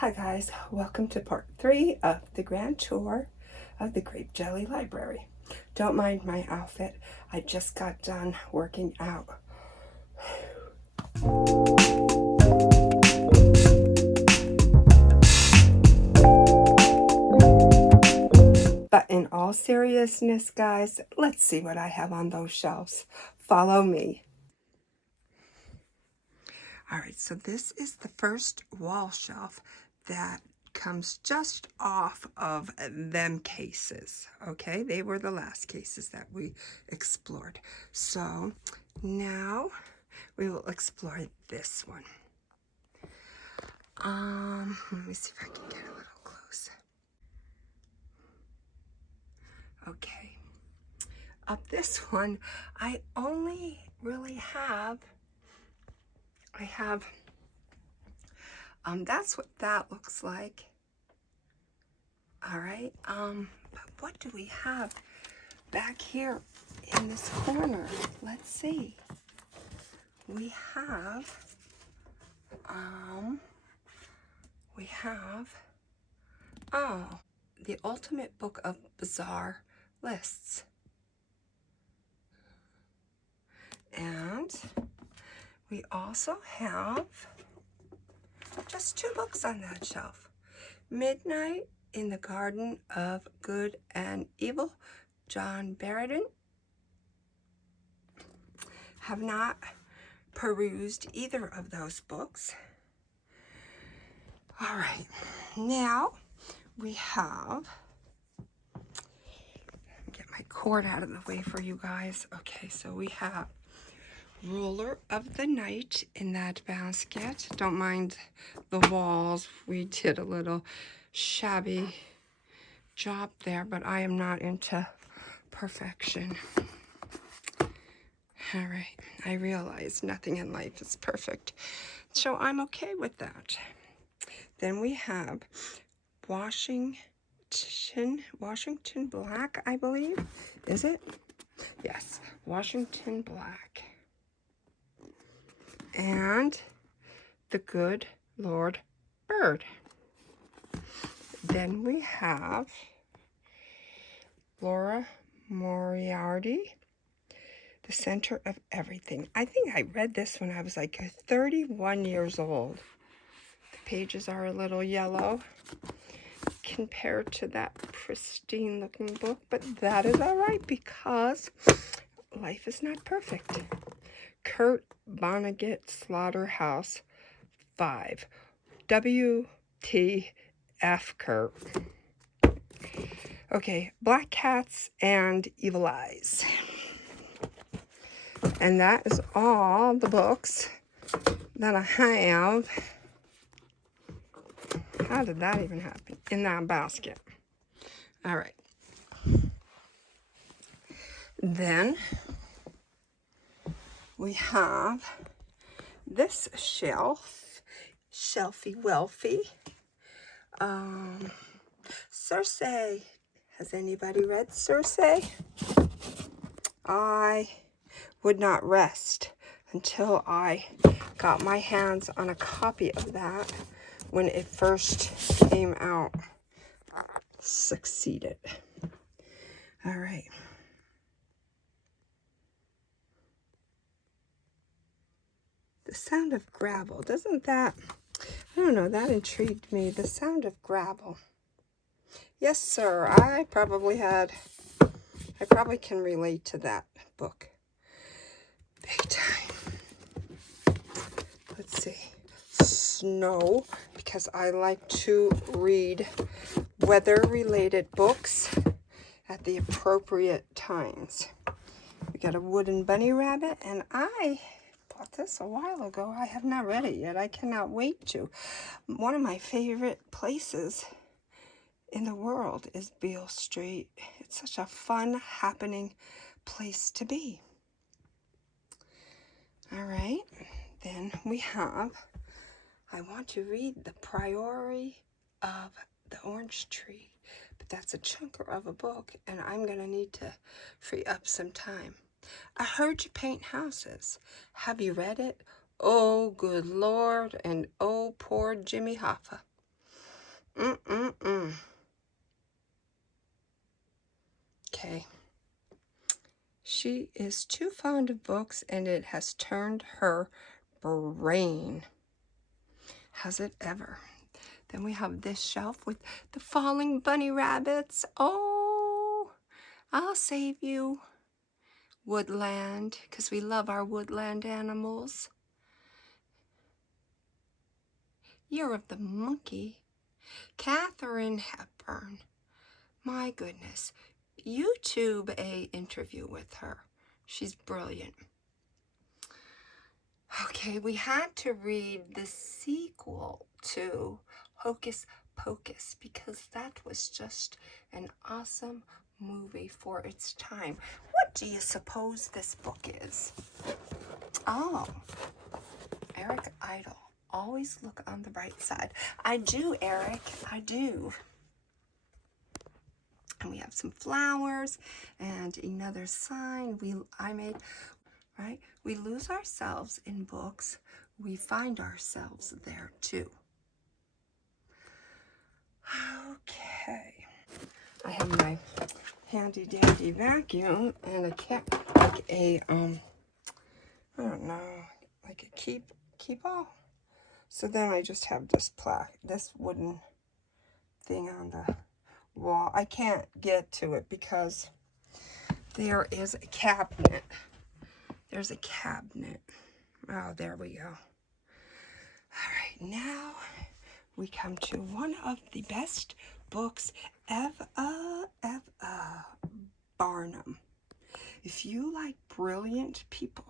Hi guys, welcome to part 3 of the grand tour of the Grape Jelly Library. Don't mind my outfit, I just got done working out. But in all seriousness guys, let's see what I have on those shelves. Follow me. Alright, so this is the first wall shelf that comes just off of them cases. Okay, they were the last cases that we explored. So now we will explore this one. Let me see if I can get a little close. Okay, up this one, I only really have, that's what that looks like. All right, but what do we have back here in this corner? Let's see. We have, the Ultimate Book of Bizarre Lists. And we also have just 2 books on that shelf. Midnight in the Garden of Good and Evil, John Barrington. Have not perused either of those books. All right, now we have, get my cord out of the way for you guys. Okay, so we have Ruler of the Night in that basket. Don't mind the walls. We did a little shabby job there, but I am not into perfection. All right, I realize nothing in life is perfect, so I'm okay with that. Then we have Washington Black, I believe. Is it? Yes, Washington Black. And The Good Lord Bird. Then we have Laura Moriarty, The Center of Everything. I think I read this when I was like 31 years old. The pages are a little yellow compared to that pristine looking book, but that is all right because life is not perfect. Kurt Vonnegut Slaughterhouse 5. WTF Kurt. Okay, Black Cats and Evil Eyes. And that is all the books that I have. How did that even happen? In that basket. All right. Then we have this Shelfie Welfie. Circe. Has anybody read Circe? I would not rest until I got my hands on a copy of that when it first came out. Succeeded. All right. The Sound of Gravel. Doesn't that, I don't know, that intrigued me. The Sound of Gravel. Yes, sir. I probably can relate to that book. Big time. Let's see. Snow, because I like to read weather-related books at the appropriate times. We got a wooden bunny rabbit, and I bought this a while ago. I have not read it yet. I cannot wait to. One of my favorite places in the world is Beale Street. It's such a fun, happening place to be. All right, then we have, I want to read The Priory of the Orange Tree, but that's a chunker of a book, and I'm going to need to free up some time. I Heard You Paint Houses. Have you read it? Oh, good Lord, and oh, poor Jimmy Hoffa. Okay. She is too fond of books, and it has turned her brain. Has it ever? Then we have this shelf with the falling bunny rabbits. Oh, I'll save you. Woodland, because we love our woodland animals. Year of the Monkey. Katharine Hepburn. My goodness. YouTube a interview with her. She's brilliant. Okay, we had to read the sequel to Hocus Pocus because that was just an awesome movie for its time. What do you suppose this book is? Oh, Eric Idle. Always look on the bright side. I do, Eric. I do. And we have some flowers and another sign I made. Right? We lose ourselves in books. We find ourselves there too. Okay. I have my handy dandy vacuum and a cat, like a I don't know, like a keep all. So then I just have this this wooden thing on the wall. I can't get to it because there is a cabinet. There's a cabinet. Oh, there we go. All right, now we come to one of the best books ever, Barnum. If you like brilliant people,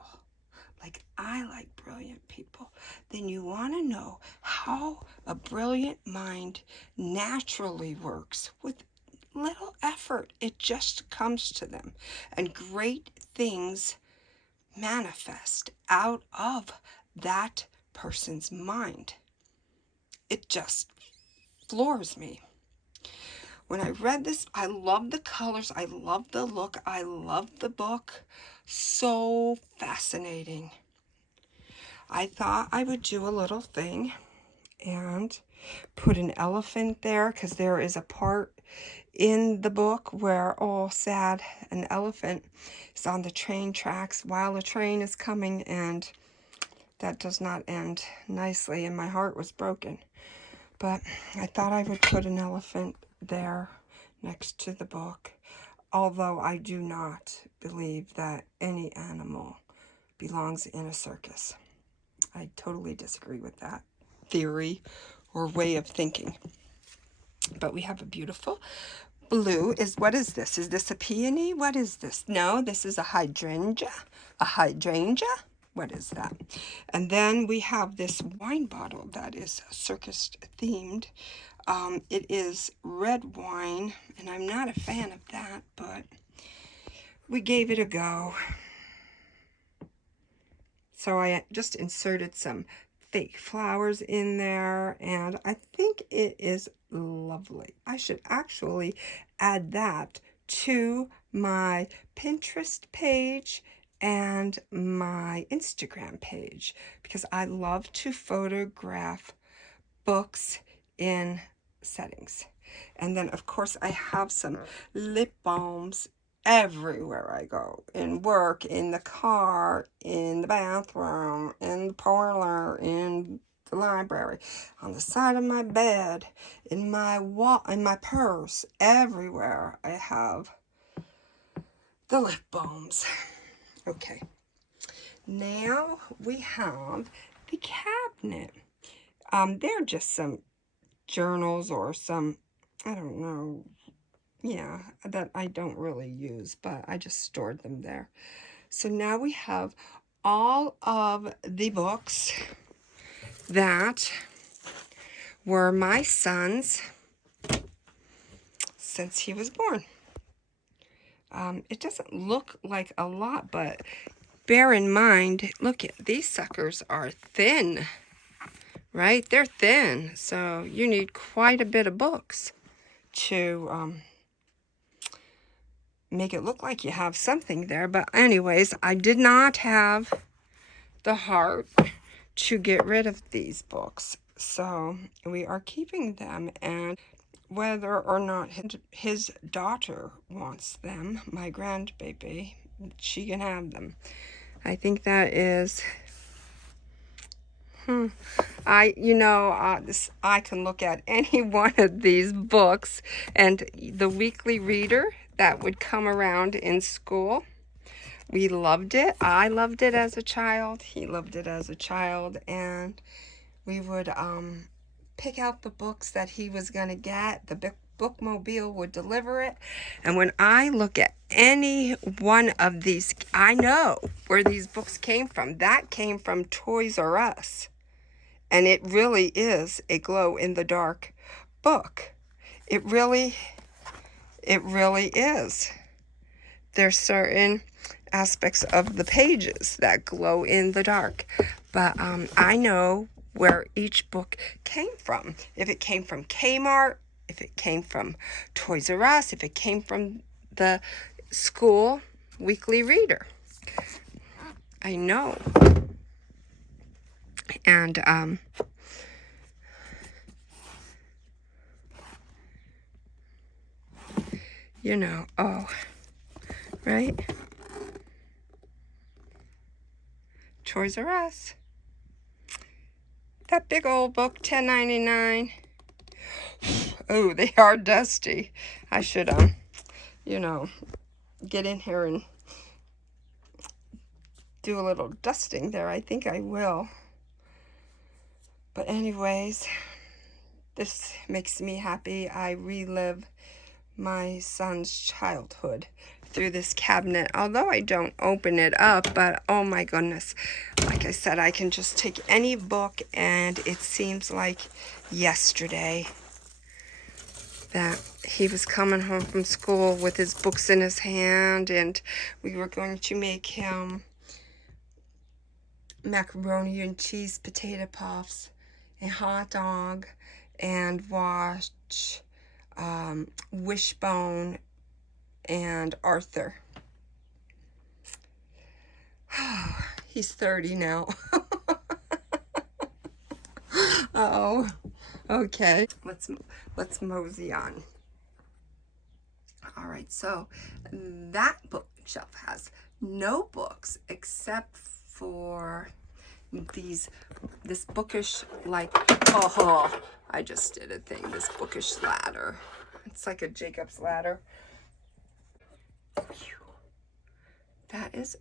like I like brilliant people, then you want to know how a brilliant mind naturally works with little effort. It just comes to them, and great things manifest out of that person's mind. It just floors me. When I read this, I love the colors, I love the look, I love the book. So fascinating. I thought I would do a little thing and put an elephant there, because there is a part in the book where, oh, sad, an elephant is on the train tracks while a train is coming, and that does not end nicely, and my heart was broken. But I thought I would put an elephant there next to the book, although I do not believe that any animal belongs in a circus. I totally disagree with that theory or way of thinking. But we have a beautiful blue. What is this? Is this a peony? What is this? No, this is a hydrangea. A hydrangea? What is that? And then we have this wine bottle that is circus themed. It is red wine, and I'm not a fan of that, but we gave it a go. So I just inserted some fake flowers in there, and I think it is lovely. I should actually add that to my Pinterest page and my Instagram page, because I love to photograph books in settings. And then, of course, I have some lip balms everywhere I go. In work, in the car, in the bathroom, in the parlor, in the library, on the side of my bed, in my purse, everywhere I have the lip balms. Okay. Now we have the cabinet. They're just some journals or some, I don't know, yeah, that I don't really use, but I just stored them there. So now we have all of the books that were my son's since he was born. It doesn't look like a lot, but bear in mind, look at these suckers are thin, right? They're thin, so you need quite a bit of books to make it look like you have something there. But anyways, I did not have the heart to get rid of these books. So we are keeping them, and whether or not his daughter wants them, my grandbaby, she can have them. I think that is, I can look at any one of these books, and the weekly reader that would come around in school, we loved it. I loved it as a child. He loved it as a child, and we would pick out the books that he was going to get. The bookmobile would deliver it. And when I look at any one of these, I know where these books came from. That came from Toys R Us. And it really is a glow-in-the-dark book. It really is. There's certain aspects of the pages that glow in the dark. But I know where each book came from. If it came from Kmart, if it came from Toys R Us, if it came from the school weekly reader. I know. And right? Toys R Us. That big old book, $10.99. Oh, they are dusty. I should, get in here and do a little dusting there. I think I will. But anyways, this makes me happy. I relive my son's childhood through this cabinet, although I don't open it up. But oh my goodness, like I said, I can just take any book, and it seems like yesterday that he was coming home from school with his books in his hand, and we were going to make him macaroni and cheese potato puffs, a hot dog, and watch Wishbone and Arthur. He's 30 now. Oh, okay. Let's mosey on. All right, so that bookshelf has no books except for this bookish, like, I just did a thing, this bookish ladder. It's like a Jacob's ladder. That is,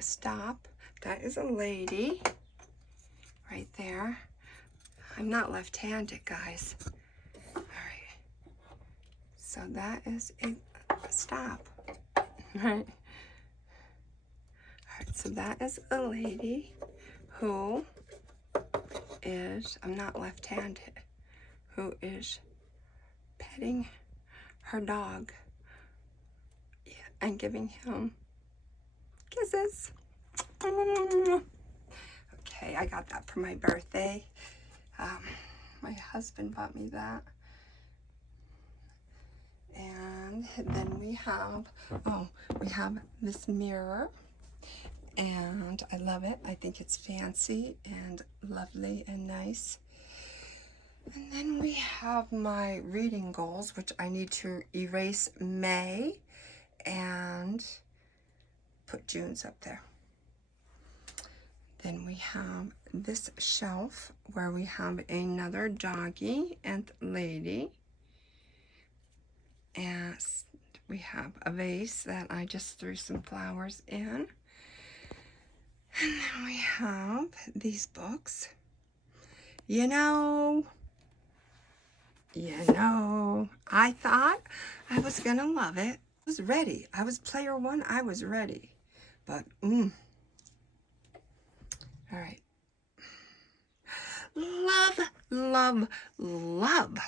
stop. That is a lady right there. I'm not left-handed, guys. All right. So that is a stop. Right. All right. So that is a lady who is, I'm not left-handed, who is petting her dog and giving him kisses. Okay, I got that for my birthday. My husband bought me that. And then we have this mirror, and I love it. I think it's fancy and lovely and nice. And then we have my reading goals, which I need to erase May and put June's up there. Then we have this shelf where we have another doggy and lady. And we have a vase that I just threw some flowers in. And then we have these books. You know, I thought I was gonna love it. I was ready. I was player one. I was ready. But, all right. Love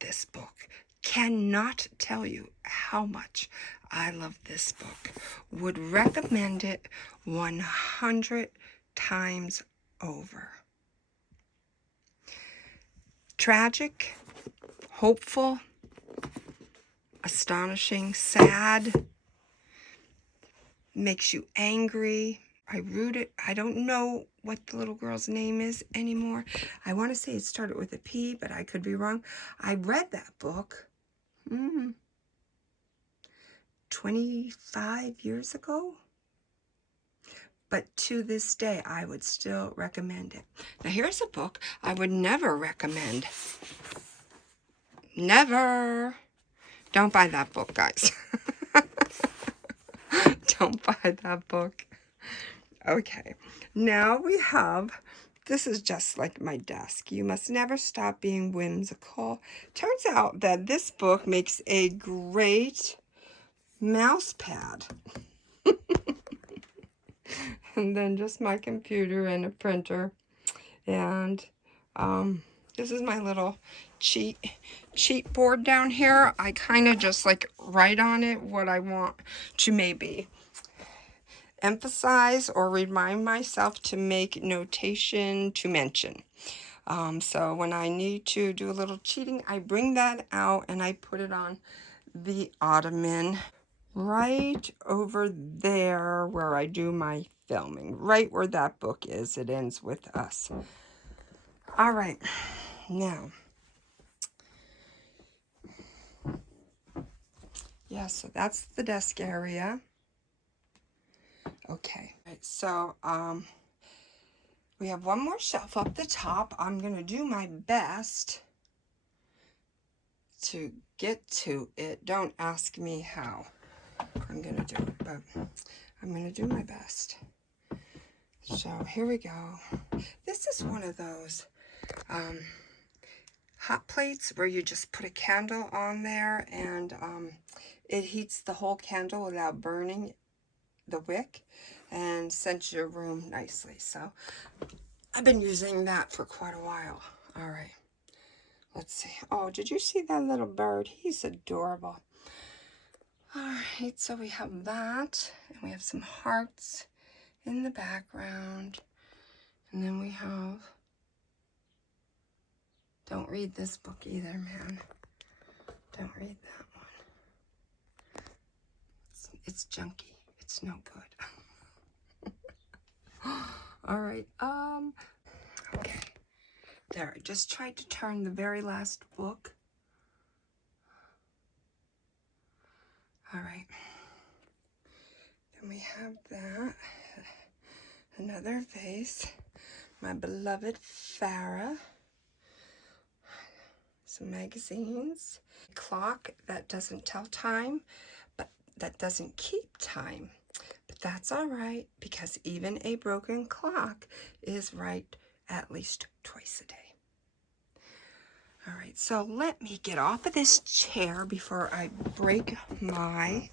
this book. Cannot tell you how much I love this book. Would recommend it 100 times over. Tragic, hopeful, astonishing, sad, makes you angry. I don't know what the little girl's name is anymore. I want to say it started with a P, but I could be wrong. I read that book 25 years ago. But to this day, I would still recommend it. Now, here's a book I would never recommend. Never. Don't buy that book, guys. Don't buy that book. Okay. Now we have, this is just like my desk. You must never stop being whimsical. Turns out that this book makes a great mouse pad. And then just my computer and a printer. And this is my little cheat board down here. I kind of just like write on it what I want to maybe emphasize or remind myself to make notation to mention. So when I need to do a little cheating, I bring that out and I put it on the ottoman right over there where I do my filming, right where that book is. It ends with us. All right, now, yeah, so that's the desk area. Okay, so we have one more shelf up the top. I'm gonna do my best to get to it. Don't ask me how I'm gonna do it, but I'm gonna do my best. So here we go. This is one of those hot plates where you just put a candle on there and it heats the whole candle without burning the wick and scents your room nicely. So I've been using that for quite a while. All right, let's see. Oh, did you see that little bird? He's adorable. All right, so we have that, and we have some hearts in the background, and then we have, don't read this book either, man. Don't read that one. It's junky. It's no good. All right, okay. There, I just tried to turn the very last book. All right. Then we have that. Another vase. My beloved Farah. Some magazines. A clock that doesn't tell time, but that doesn't keep time. But that's all right, because even a broken clock is right at least twice a day. All right, so let me get off of this chair before I break my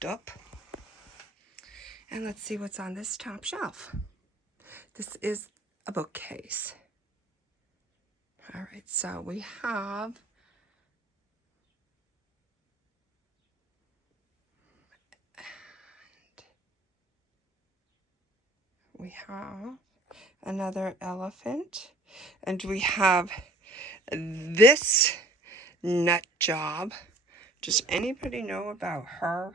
dup. And let's see what's on this top shelf. This is a bookcase. All right, so we have another elephant, and we have this nut job. Does anybody know about her?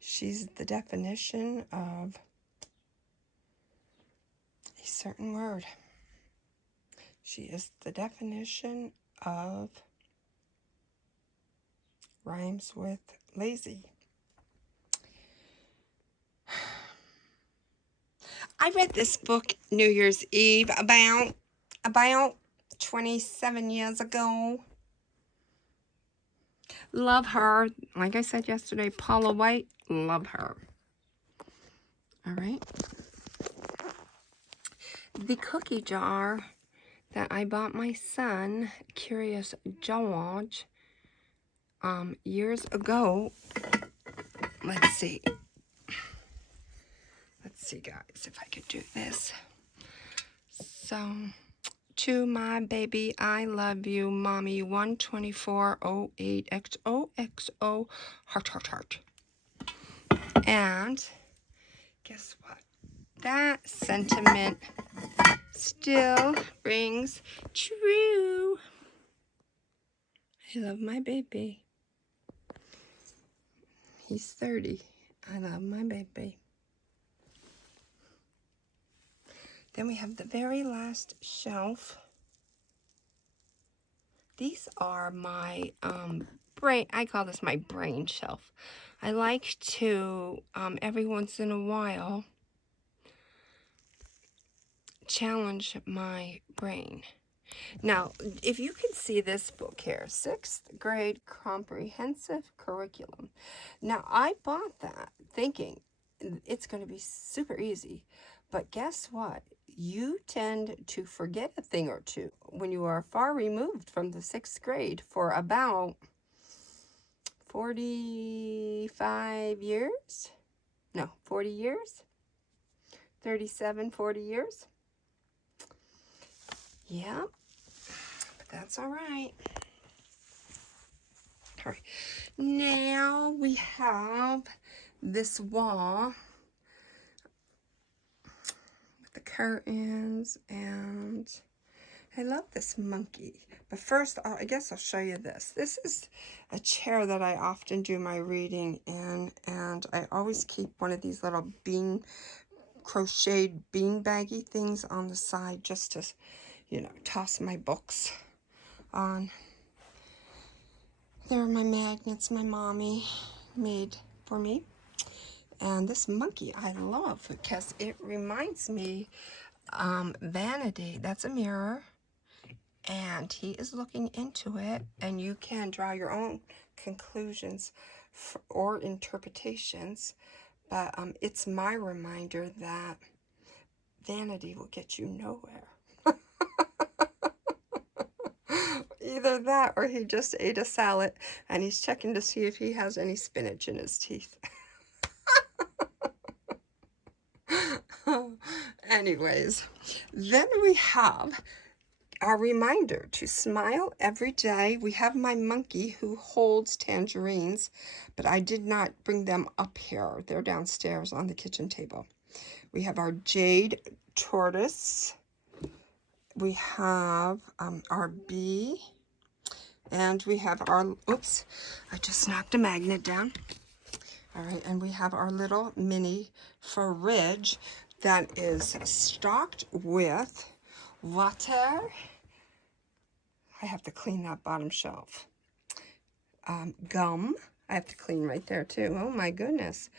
She's the definition of a certain word. She is the definition of rhymes with lazy. I read this book New Year's Eve about 27 years ago. Love her. Like I said yesterday, Paula White, love her. All right. The cookie jar that I bought my son, Curious George, years ago. Let's see. Let's see, guys, if I could do this. So, to my baby, I love you, mommy, 12408XOXO, heart, heart, heart. And guess what? That sentiment still rings true. I love my baby. He's 30. I love my baby. Then we have the very last shelf. These are my brain, I call this my brain shelf. I like to, every once in a while, challenge my brain. Now, if you can see this book here, 6th grade comprehensive curriculum. Now, I bought that thinking it's going to be super easy, but guess what? You tend to forget a thing or two when you are far removed from the 6th grade for about 45 years. No, 40 years. 37, 40 years. Yeah, but that's all right. All right. Now we have this wall with the curtains, and I love this monkey. But first, I guess I'll show you this. This is a chair that I often do my reading in, and I always keep one of these little crocheted bean baggy things on the side just to, you know, toss my books on. There are my magnets my mommy made for me. And this monkey I love because it reminds me, vanity, that's a mirror. And he is looking into it, and you can draw your own conclusions or interpretations. But it's my reminder that vanity will get you nowhere. Either that or he just ate a salad and he's checking to see if he has any spinach in his teeth. Anyways, then we have our reminder to smile every day. We have my monkey who holds tangerines, but I did not bring them up here. They're downstairs on the kitchen table. We have our jade tortoise. We have our bee. And we have our, oops, I just knocked a magnet down. All right, and we have our little mini fridge that is stocked with water. I have to clean that bottom shelf. Gum, I have to clean right there too. Oh my goodness.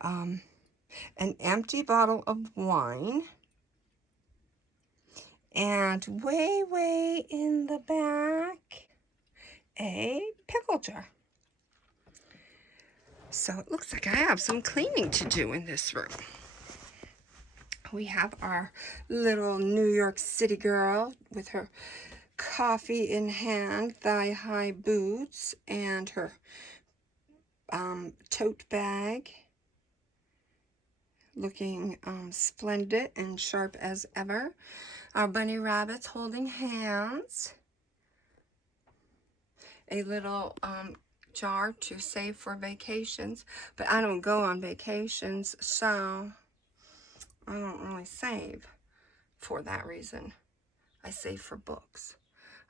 An empty bottle of wine. And way, way in the back, a pickle jar. So it looks like I have some cleaning to do in this room. We have our little New York City girl with her coffee in hand, thigh-high boots, and her tote bag, looking splendid and sharp as ever. Our bunny rabbits holding hands. A little jar to save for vacations, but I don't go on vacations, so I don't really save for that reason. I save for books.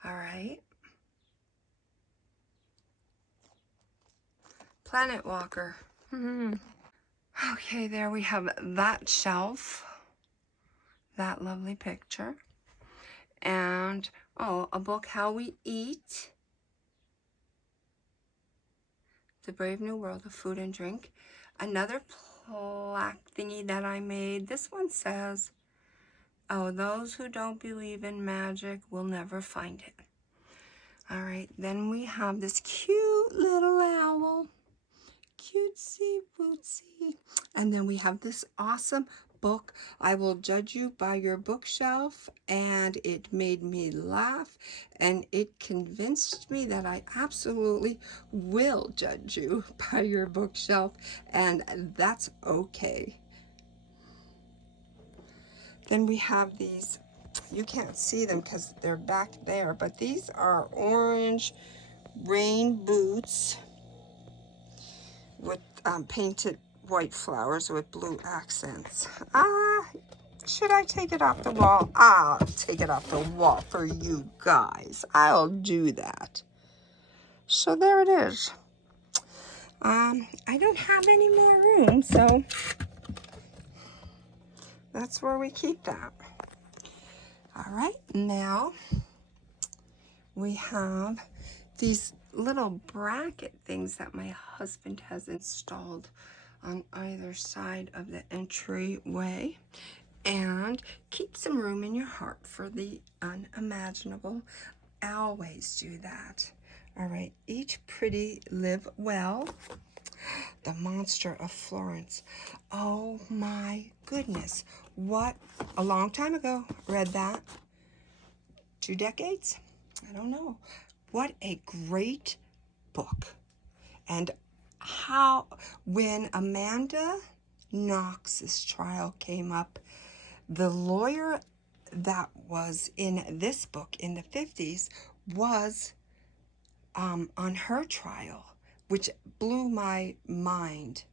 All right. Planet Walker. Okay, there we have that shelf. That lovely picture. And, oh, a book, How We Eat. The Brave New World of Food and Drink. Another plaque thingy that I made. This one says, oh, those who don't believe in magic will never find it. All right, then we have this cute little owl. Cutesy bootsy. And then we have this awesome book, I Will Judge You by Your Bookshelf, and it made me laugh, and it convinced me that I absolutely will judge you by your bookshelf, and that's okay. Then we have these, you can't see them because they're back there, but these are orange rain boots with painted white flowers with blue accents. Should I take it off the wall? I'll take it off the wall for you guys. I'll do that. So there it is. I don't have any more room, so that's where we keep that. All right, now we have these little bracket things that my husband has installed on either side of the entryway, and keep some room in your heart for the unimaginable. I always do that. All right, each pretty live well. The Monster of Florence. Oh my goodness. What, a long time ago, read that. 2 decades? I don't know. What a great book. And how, when Amanda Knox's trial came up, the lawyer that was in this book in the 50s was on her trial, which blew my mind.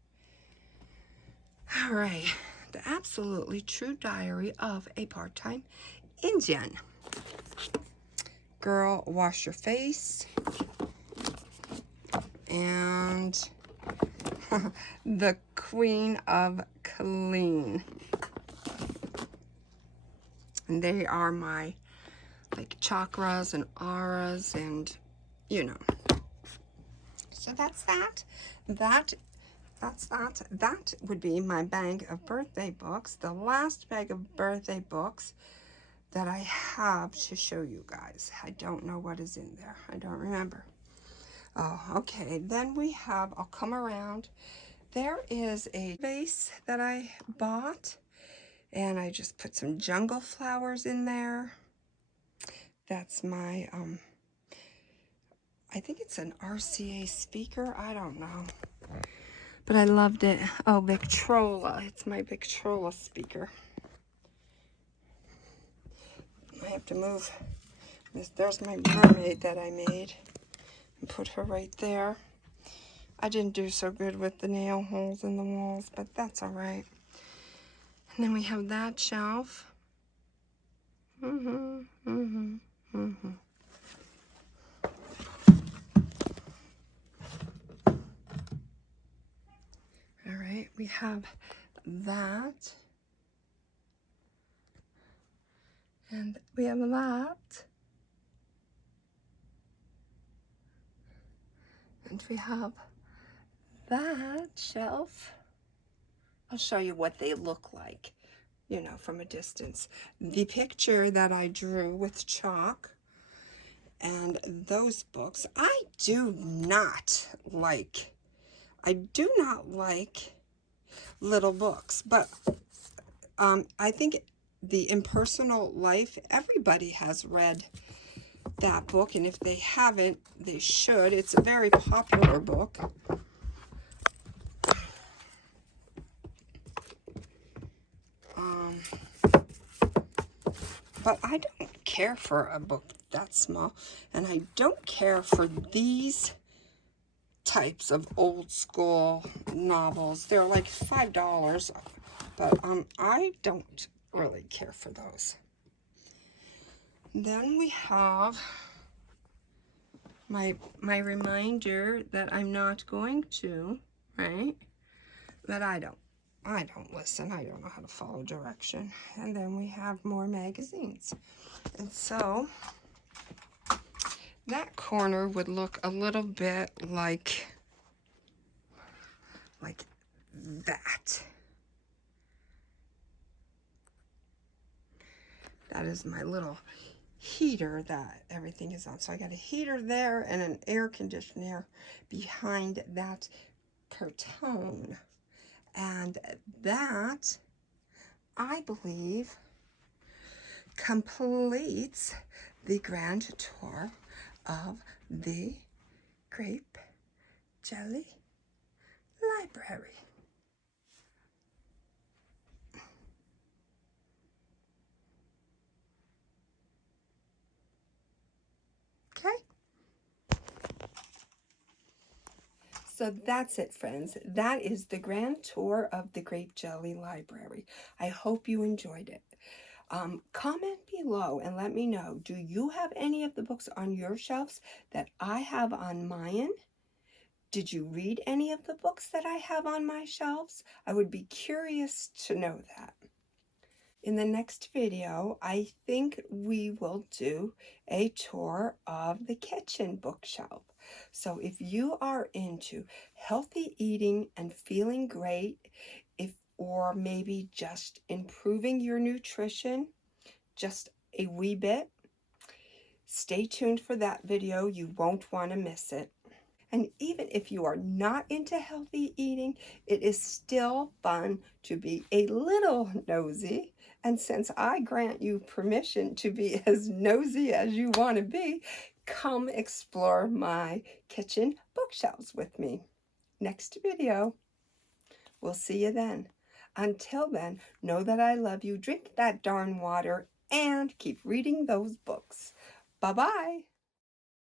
All right, the absolutely true diary of a part-time Indian. Girl, wash your face. And the Queen of Clean. And they are my, like, chakras and auras and, you know. So that's that. That's that. That would be my bag of birthday books. The last bag of birthday books that I have to show you guys. I don't know what is in there. I don't remember. Oh, okay. Then we have, I'll come around. There is a vase that I bought, and I just put some jungle flowers in there. That's my, I think it's an RCA speaker. I don't know. But I loved it. Oh, Victrola. It's my Victrola speaker. I have to move this. There's my mermaid that I made. And put her right there. I didn't do so good with the nail holes in the walls, but that's all right. And then we have that shelf. All right, we have that. And we have that. And we have that shelf. I'll show you what they look like, you know, from a distance. The picture that I drew with chalk and those books, I do not like little books, but I think the Impersonal Life, everybody has read that book, and if they haven't, they should. It's a very popular book. But I don't care for a book that small, and I don't care for these types of old school novels. They're like $5, but I don't really care for those. Then we have my reminder that I'm not going to, right? That I don't listen. I don't know how to follow direction. And then we have more magazines. And so that corner would look a little bit like that. That is my little heater that everything is on. So I got a heater there and an air conditioner behind that curtain. And that, I believe, completes the grand tour of the Grape Jelly Library. Okay? So that's it, friends. That is the grand tour of the Grape Jelly Library. I hope you enjoyed it. Comment below and let me know, do you have any of the books on your shelves that I have on mine? Did you read any of the books that I have on my shelves? I would be curious to know that. In the next video, I think we will do a tour of the kitchen bookshelf. So if you are into healthy eating and feeling great, or maybe just improving your nutrition just a wee bit, stay tuned for that video. You won't want to miss it. And even if you are not into healthy eating, it is still fun to be a little nosy. And since I grant you permission to be as nosy as you want to be, come explore my kitchen bookshelves with me. Next video. We'll see you then. Until then, know that I love you, drink that darn water, and keep reading those books. Bye-bye.